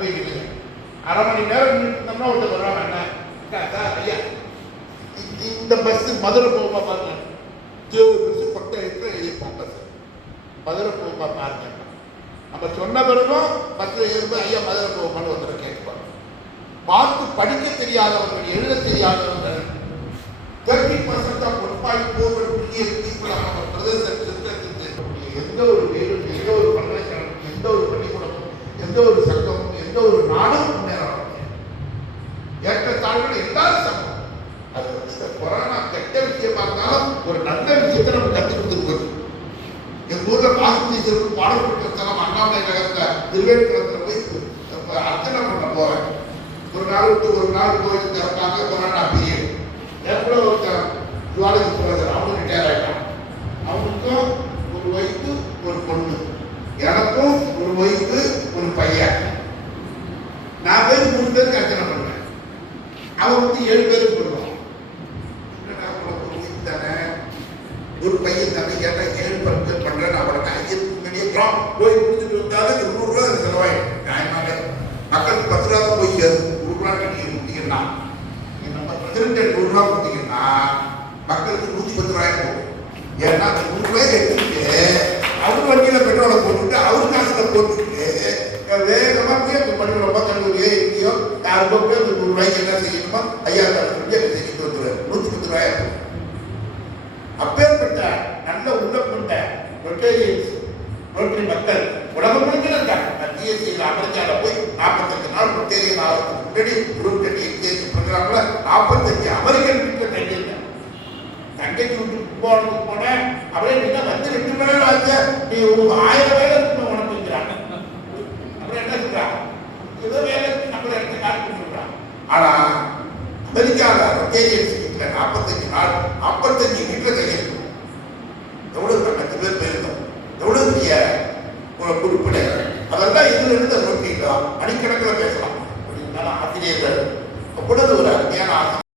போய் நில்லுங்க. அரை மணி நேரம் நின்றுட்டோம்னா ஒருத்தர் வருவாங்க, அண்ணன் சார் ஐயா இந்த பஸ் மதுரை போகுமா பாருங்க, பஸ் பக்கம் எழுதியிருப்பாங்க சார், மதுரை போகுமா பாருங்க. நம்ம சொன்ன பிறகும் பஸ்ஸில் ஏறும்போது ஐயா மதுரை போகுமான்னு ஒருத்தர் கேட்பாங்க. பார்த்து படிக்க தெரியாதவர்கள், எழுத தெரியாதவர்கள் 30% ஆஃப் 1.4 பில்லியன் பீப்புள் நம்ம பிரதேசத்தில் இருக்கக்கூடிய எந்த ஒரு வேலும், எந்த ஒரு பல்கலைக்கழகம், எந்த ஒரு பள்ளிக்கூடமும், எந்த ஒரு சங்கமும், எந்த ஒரு நாடும் முன்னேறாங்க. ஏற்றத்தாழ்வுகள் எல்லாரும் சமம். அது இந்த கொரோனா கெட்ட விஷயமா இருந்தாலும் ஒரு நல்ல விஷயத்தை நம்ம கற்றுக் கொடுத்துருக்கோம். எங்க ஊர்ல பாசிட்டிவ் பாடப்பட்ட தரம் அண்ணாமலை நகரத்துல திருவேற்களத்துல போய் அர்ச்சனை பண்ண போறேன். ஒரு நாள் விட்டு ஒரு நாள் கோயில் திறப்பாங்க. கொரோனா பீரியட் எவ்வளோ ஒருத்தர் ஜுவாலஜி போகிறார், அவனும் ரிட்டையர் ஆகிட்டான். அவனுக்கும் ஒரு ஒய்ஃபு ஒரு பொண்ணு, எனக்கும் ஒரு ஒய்ஃபு ஒரு பையன். நான் பேர் 3 பேருக்கு அர்ச்சனை பண்ணுவேன். அவன் வந்து 7 பேருக்கு பண்ணுவான். ஒரு ஒய்ஃப் தானே, ஒரு பையன் தானே கேட்டால் 7 பேர் பண்ணுறேன். அவனை ஐயத்துக்கு முன்னாடியே கோயில் கொடுத்துட்டு வந்தாலும் 100 ரூபா செலவாயிடும். நியாயமாக மக்களுக்கு 10 ரூபா தான் போய் சேரும். 100 ரூபா நீங்கள் கொடுத்தீங்கன்னா, நம்ம பிரசிடென்ட் 100 ரூபா கொடுத்தீங்கன்னா மக்களுக்கு 110 ரூபாய் போகும். ஏன்னா அந்த 100 ரூபாய் எடுத்துக்கிட்டு அவர் வண்டியில் பெட்ரோலை போட்டுட்டு அவர் காசுல போட்டுக்கிட்டு வேகமாக போய் பள்ளிக்கூடமோ கல்லூரியோ எங்கேயோ யாருக்கோ போய் அந்த 100 ரூபாய்க்கு என்ன செய்யணுமோ ஐயா செஞ்சுட்டு வந்துடுவார். 110 ரூபாய் இருக்கும். அப்பேற்பட்ட நல்ல உள்ளம் கொண்ட ரோட்டரி மக்கள் உலகம் முழுக்க இருக்காங்க. ஜிஎஸ்சியில் அமெரிக்கால போய் 45 நாள் ரொட்டேரியன் ஆகிறதுக்கு முன்னாடி குரூப் எக்ஸ்சேஞ்ச் ப்ரோக்ராம்ல 45 அமெரிக்கன் வீட்டில் தங்கியிருக்கேன். தங்கைக்கு விட்டு போனதுக்கு போனேன். அப்படியே நீங்க வந்து 2 மணி நேரம் ஆச்சு, நீ 1000 வேலை இருக்கு உனக்குங்கிறாங்க. அப்புறம் என்ன சொல்றாங்க, ஏதோ வேலை நம்மள இடத்த காட்டு சொல்றாங்க. ஆனா அமெரிக்காவில் ரொட்டேரியன்ஸ் வீட்டில் 45 நாள் 55 வீட்டில் தங்கியிருக்கோம். எவ்வளவு 10 பேர் போயிருந்தோம். எவ்வளவு பெரிய குறிப்பிட அதெல்லாம் இதுல இருந்து ரொட்டிக்கலாம், மணிக்கணக்கில் பேசலாம். அப்படின்னாலும் ஆசிரியர்கள் அவ்வளவு ஒரு அருமையான ஆசிரியர்.